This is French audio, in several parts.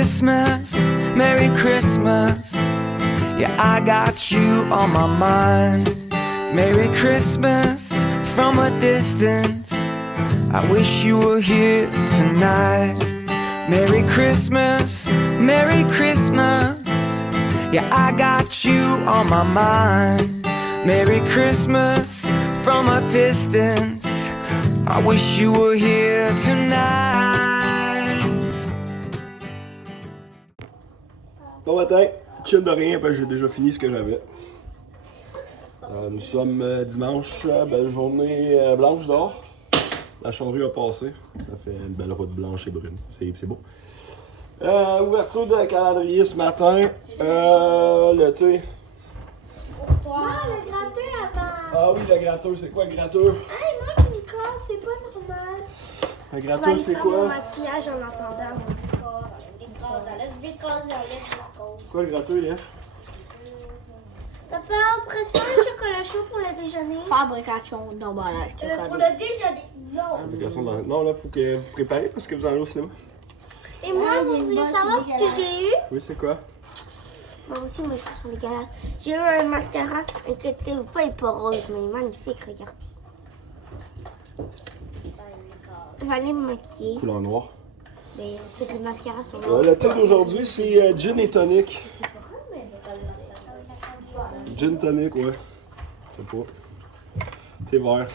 Christmas, Merry Christmas. Yeah, I got you on my mind. Merry Christmas from a distance. I wish you were here tonight. Merry Christmas, Merry Christmas. Yeah, I got you on my mind. Merry Christmas from a distance. I wish you were here tonight. Bon matin, chill de rien parce que j'ai déjà fini ce que j'avais. Nous sommes dimanche, belle journée blanche dehors. La chanderie a passé. Ça fait une belle route blanche et brune. C'est beau. Ouverture de calendrier ce matin. Le thé. Ah, le gratteur avant. Ah oui, le gratteur, c'est quoi le gratteur? Hey, moi qui me casse, c'est pas normal. Le gratteur, c'est Mon quoi? maquillage en attendant. Quoi le gratteur, là? Papa, presse pas le chocolat chaud pour le déjeuner. Fabrication d'emballage. Pour le déjeuner, non. Non, là, faut que vous préparez parce que vous en allez au cinéma. Et moi, vous voulez savoir ce que j'ai eu? Oui, c'est quoi? Moi aussi, mes cheveux sont dégueulasses. J'ai eu un mascara. Inquiétez-vous pas, il est pas rose, mais il est magnifique, regardez. Je vais aller me maquiller. Couleur noire. Mais toutes les mascaras sont noirs. Le thé d'aujourd'hui, c'est gin et tonic. Gin tonic, ouais. Je sais pas. Thé vert.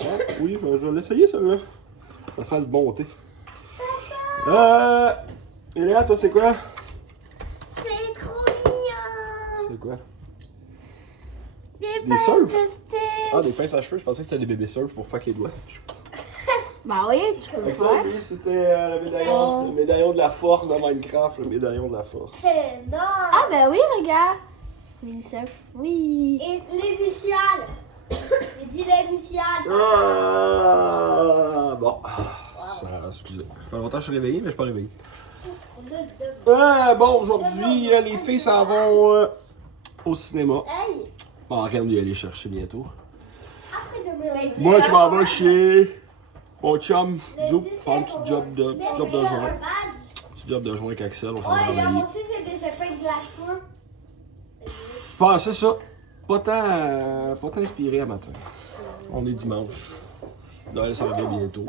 Ah, oui, je vais l'essayer, celui-là. Ça sent le bon thé. Et Léa, toi, c'est quoi? C'est trop mignon. C'est quoi? Des surfs? pinces à steak. Ah, des pinces à cheveux. Je pensais que c'était des bébés surf pour faire les doigts. Bah oui, tu peux le Fait que ça, faire. oui, c'était le médaillon de la force de Minecraft. Le médaillon de la force. Non. Ah bah oui, regarde. Mini-surf, oui. Et l'initiale. Il dit l'initiale. Ah, bon. Ça, excusez. Ça fait longtemps que je suis réveillé, mais je suis pas réveillé. Bon, aujourd'hui, les filles s'en vont au cinéma. Hey. Bon, rien d'y aller chercher bientôt. Après demain. Moi, je m'en vais chez mon chum, Zou, faire un petit job de joint. Petit job de joint avec Axel, on s'en va Oh, il a travailler. aussi des épingles de la cheveux. Enfin, c'est ça. Pas tant inspiré à matin. On est dimanche. Là, ça va bien bientôt.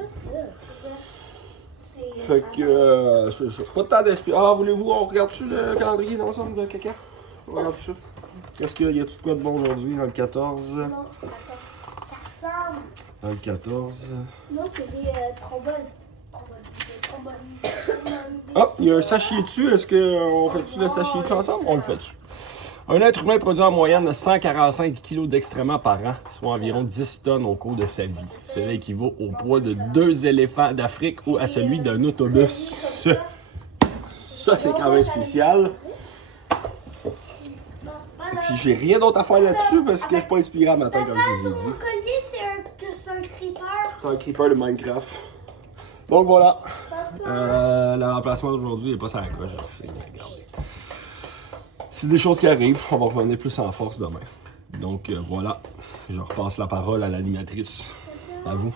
Fait que, c'est ça. Pas tant d'inspiration. Ah, voulez-vous, on regarde-tu le calendrier d'ensemble de caca? On regarde ça. Qu'est-ce qu'il y a-tu de quoi de bon aujourd'hui dans le 14? Non, attends. Ça ressemble. Dans le 14. Non, c'est des trombones. Des trombones. Ah, il y a un sachet dessus. Est-ce qu'on fait-tu le sachet dessus ensemble? On le fait dessus. Un être humain produit en moyenne 145 kg d'excréments par an, soit environ 10 tonnes au cours de sa vie. Cela équivaut au poids de 2 éléphants d'Afrique ou à celui d'un autobus. Ça, c'est quand même spécial. Si j'ai rien d'autre à faire là-dessus parce que je suis pas inspiré à matin, comme je vous ai Mon dit. collier, c'est un creeper. C'est un creeper de Minecraft. Donc voilà. Le remplacement d'aujourd'hui n'est pas ça la coche, je sais. Regardez. C'est des choses qui arrivent. On va revenir plus en force demain. Donc voilà. Je repasse la parole à l'animatrice. À vous.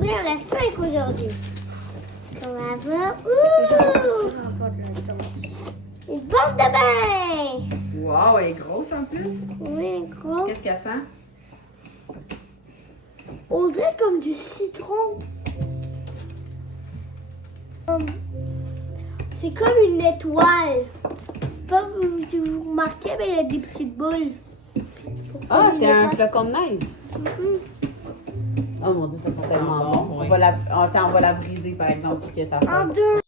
ouvrir le 5 aujourd'hui. On va voir. Ouh! Une bombe de bain! Wow, elle est grosse en plus. Oui, gros. Qu'est-ce qu'elle sent? On dirait comme du citron. C'est comme une étoile. Pas si vous remarquez, mais il y a des petites boules. Ah, Comme c'est une un étoile. flocon de neige. Oh mon dieu, ça sent tellement bon. oui. On va la briser par exemple pour que ta En sauce. deux.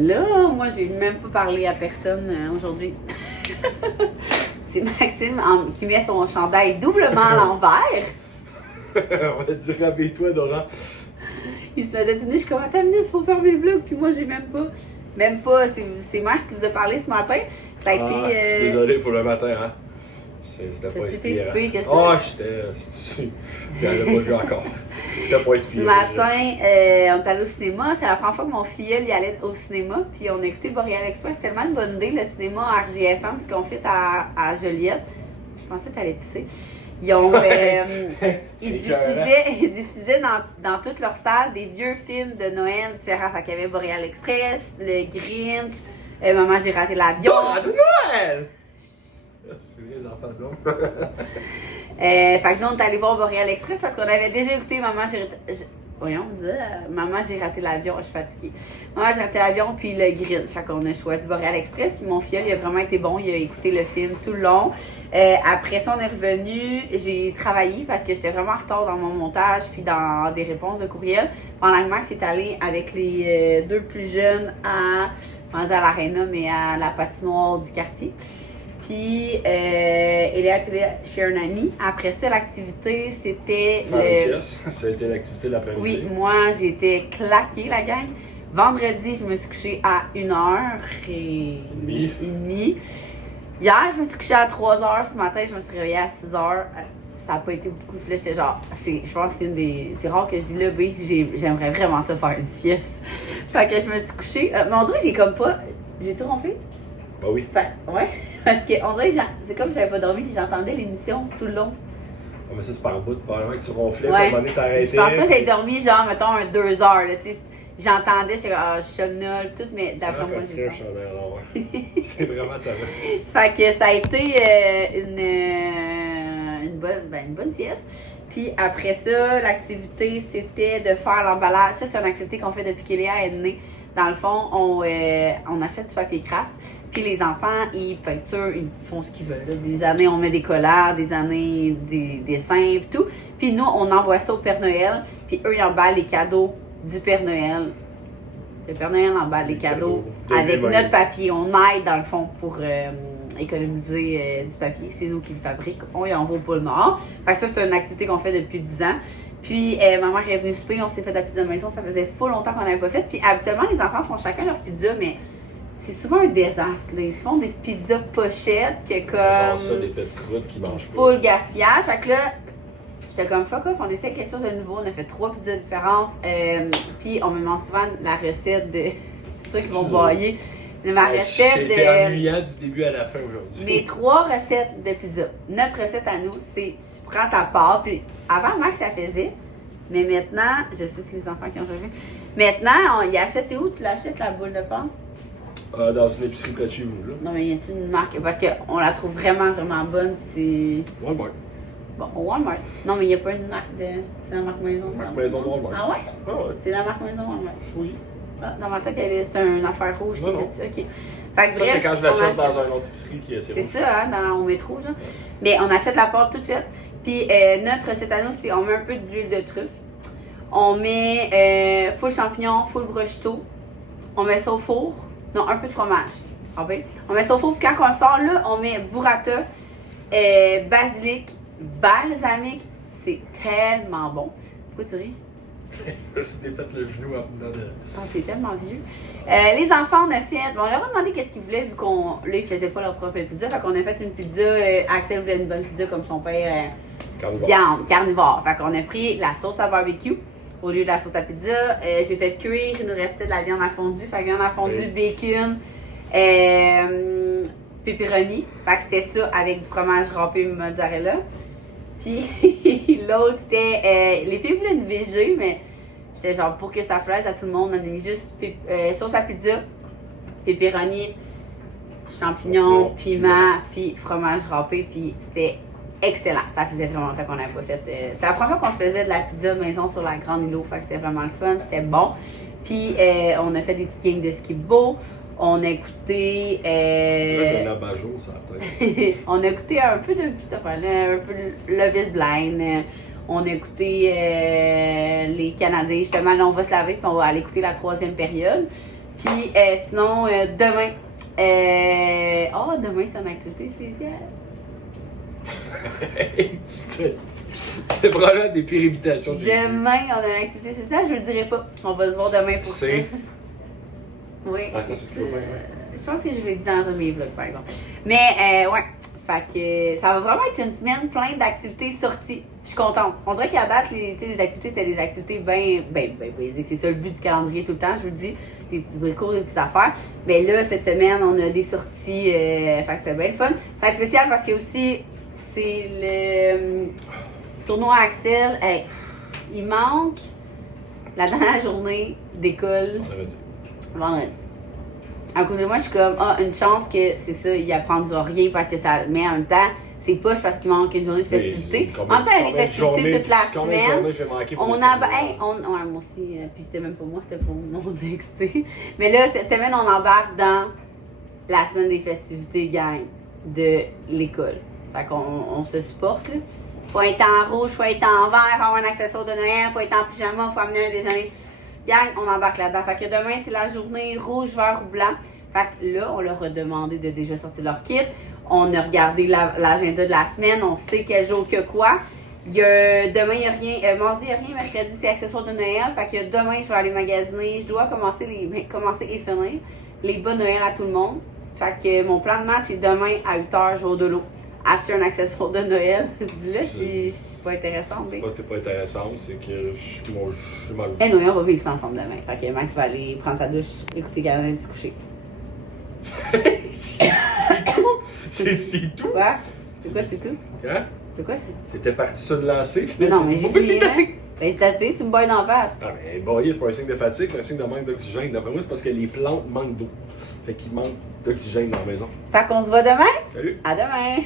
Là, moi, j'ai même pas parlé à personne aujourd'hui. C'est Maxime qui met son chandail doublement à l'envers. On va dire rabais-toi, Dora. Il se fait détourner, je suis comme, attends une minute, il faut fermer le vlog, puis moi, j'ai même pas, c'est Max qui vous a parlé ce matin. Ça a été. Désolé pour le matin, hein. C'était pas T'as-tu été inspiré. si pire que ça? Oh, j'étais. J'avais pas vu encore. J'étais pas Ce inspiré. matin, on est allé au cinéma. C'est la première fois que mon filleul y allait au cinéma. Puis on a écouté Boreal Express. C'était tellement une bonne idée, le cinéma à RGFM, parce qu'on fait à Joliette. Je pensais que t'allais pisser. Ils ont. Ils diffusaient dans toute leur salle des vieux films de Noël différents. Fait qu'il y avait Boreal Express, le Grinch, Maman, j'ai raté l'avion. Dora de Noël! C'est vrai, les enfants de l'homme. Fait que nous, on est allé voir Boreal Express parce qu'on avait déjà écouté Maman, j'ai raté l'avion, je suis fatiguée. Maman, j'ai raté l'avion, puis le Grinch. Fait qu'on a choisi Boreal Express, puis mon filleul, il a vraiment été bon, il a écouté le film tout le long. Après ça, on est revenu, j'ai travaillé parce que j'étais vraiment en retard dans mon montage, puis dans des réponses de courriel. Pendant que Max est allé avec les deux plus jeunes à l'Arena, mais à la patinoire du quartier. Puis, elle est chez un ami. Après ça, l'activité, c'était... Ça a été l'activité de l'après-midi. Oui, moi, j'étais claquée, la gang. Vendredi, je me suis couchée à 1h30. Hier, je me suis couchée à 3h. Ce matin, je me suis réveillée à 6h. Ça n'a pas été beaucoup. Puis là, j'étais genre... Je pense que c'est rare que je dis là, B, j'aimerais vraiment ça faire une sieste. Fait que je me suis couchée... mais on dirait que j'ai comme pas... J'ai tout ronflé? Bah oui. Ouais. Parce qu'on dirait que c'est comme si j'avais pas dormi, j'entendais l'émission tout le long. Ah, mais ça, c'est par bout. Probablement que tu ronflais, Ouais. puis à un moment donné, t'arrêtais. Je pense pas que j'ai dormi genre, mettons, 2 heures. Là, tu sais. J'entendais, j'étais comme, je somnole, tout, mais d'après moi, j'ai pas. C'est vraiment talent. Fait que ça a été une bonne sieste. Puis après ça, l'activité, c'était de faire l'emballage. Ça, c'est une activité qu'on fait depuis qu'Eléa est née. Dans le fond, on achète du papier craft. Puis les enfants, ils peinturent, ils font ce qu'ils veulent. Là. Des années, on met des collages, des années, des dessins, et tout. Puis nous, on envoie ça au Père Noël. Puis eux, ils emballent les cadeaux du Père Noël. Le Père Noël emballe les cadeaux avec notre papier. On aide, dans le fond, pour économiser du papier. C'est nous qui le fabriquons. On y envoie au pôle Nord. Fait que ça, c'est une activité qu'on fait depuis 10 ans. Puis, ma mère est venue souper, on s'est fait de la pizza maison. Ça faisait full longtemps qu'on n'avait pas fait. Puis, habituellement, les enfants font chacun leur pizza, mais c'est souvent un désastre. Là. Ils se font des pizzas pochettes qui est comme Genre ça, des petites croûtes qui mangent pas. full gaspillage. Fait que là, j'étais comme fuck off, on essaie quelque chose de nouveau. On a fait 3 pizzas différentes. Puis, on me demande souvent la recette de. C'est sûr qu'ils vont bailler. Ma recette C'était de. ennuyant du début à la fin aujourd'hui. Mes 3 recettes de pizza. Notre recette à nous, c'est tu prends ta pâte. Puis avant, Max, ça faisait. Mais maintenant, je sais c'est les enfants qui ont changé. Maintenant, il achète. C'est où tu l'achètes, la boule de pâte? Dans une épicerie près de chez vous, là. Non, mais y a une marque? Parce qu'on la trouve vraiment, vraiment bonne. Puis c'est. Walmart. Bon, au Walmart. Non, mais il n'y a pas une marque de. C'est la marque maison. Marque maison de Walmart. Ah ouais? Ah ouais. C'est la marque maison Walmart. Oui. Ah, dans ma tête, c'était une affaire rouge qui Non, non. était dessus. Ok. Fait que Ça, bref, c'est quand je on l'achète achète- dans un autre épicerie qui est C'est ça, hein, au métro, genre. Mais on achète la pâte tout de suite. Puis notre recette à nous, c'est on met un peu d'huile de truffe. On met full champignon, full prosciutto. On met ça au four. Non, un peu de fromage. Ah ben. On met ça au four. Puis quand on le sort, là, on met burrata, basilic, balsamique. C'est tellement bon. Pourquoi tu ris? Je me suis défait le genou en dedans de. Oh, t'es tellement vieux. Les enfants, on a fait. Bon, on leur a demandé qu'est-ce qu'ils voulaient vu qu'on. Là, ils faisaient pas leur propre pizza. Fait qu'on a fait une pizza. Axel voulait une bonne pizza comme son père. Carnivore. Viande, carnivore. Fait qu'on a pris la sauce à barbecue au lieu de la sauce à pizza. J'ai fait cuire. Il nous restait de la viande à fondu. Fait que viande à fondu, Oui. bacon, pepperoni. Fait que c'était ça avec du fromage râpé mozzarella. Puis l'autre, c'était. Les filles voulaient une végé, mais j'étais genre pour que ça plaise à tout le monde, on a mis juste sauce à pizza, pepperoni, champignons, piment, puis fromage râpé, puis c'était excellent. Ça faisait vraiment longtemps qu'on n'avait pas fait. C'est la première fois qu'on se faisait de la pizza maison sur la Grande Îlot, fait que c'était vraiment le fun, c'était bon. Puis on a fait des petites games de ski beau. On a écouté. J'ai un abat-jour sur la tête. On a écouté un peu de un peu de Love is Blind. On a écouté les Canadiens. Justement, là, on va se laver puis on va aller écouter la 3e période. Puis sinon, demain. Demain, c'est une activité spéciale. C'est probablement des pires imitations que j'ai vues. Demain, on a une activité spéciale. Je ne le dirai pas. On va se voir demain pour ça. C'est. Oui. Ah, ça, c'est ce que vous Je pense que je vais le dire dans un de mes vlogs, par exemple. Mais, ouais. Fait que ça va vraiment être une semaine pleine d'activités sorties. Je suis contente. On dirait qu'à date, les activités, c'était des activités bien basiques. C'est ça le but du calendrier tout le temps, je vous le dis. Des petits bricots, des petites affaires. Mais là, cette semaine, on a des sorties. Fait que c'est bien le fun. C'est spécial parce que aussi, c'est le tournoi Axel. Hey, il manque la dernière journée d'école. Vendredi. À côté de moi, je suis comme, une chance que c'est ça, il apprendra rien parce que ça. Mais en même temps, c'est poche parce qu'il manque une journée de festivité. En même temps, il y a des festivités toute la semaine. On embarque. Ouais, moi aussi, puis c'était même pas moi, c'était pour mon ex, tu sais. Mais là, cette semaine, on embarque dans la semaine des festivités, gang, de l'école. Fait qu'on se supporte, là. Faut être en rouge, faut être en vert, faut avoir un accessoire de Noël, faut être en pyjama, faut amener un déjeuner. Gang, on embarque là-dedans. Fait que demain, c'est la journée rouge, vert ou blanc. Fait que là, on leur a demandé de déjà sortir leur kit. On a regardé l'agenda de la semaine. On sait quel jour que quoi. Demain, il n'y a rien. Mardi, il n'y a rien. Mercredi, c'est accessoires de Noël. Fait que demain, je vais aller magasiner. Je dois commencer et finir les bas Noël à tout le monde. Fait que mon plan de match est demain à 8h, jour de l'eau. Acheter un accessoire de Noël. Dis-le si je suis pas intéressante. C'est pas intéressant, c'est que je suis mal. Eh non, on va vivre ça ensemble demain. Fait que Max va aller prendre sa douche, écouter Gavin et se coucher. C'est tout? C'est tout? Quoi? C'est quoi, c'est tout? Hein? C'est quoi, c'est? T'étais parti ça de lancer? Non, mais j'ai Pourquoi fini, c'est hein? assez? Ben, c'est assez, tu me boiles d'en face. Ah, mais boyer, c'est pas un signe de fatigue, c'est un signe de manque d'oxygène. D'après moi, c'est parce que les plantes manquent d'eau. Fait qu'il manque d'oxygène dans la maison. Fait qu'on se voit demain? Salut! À demain!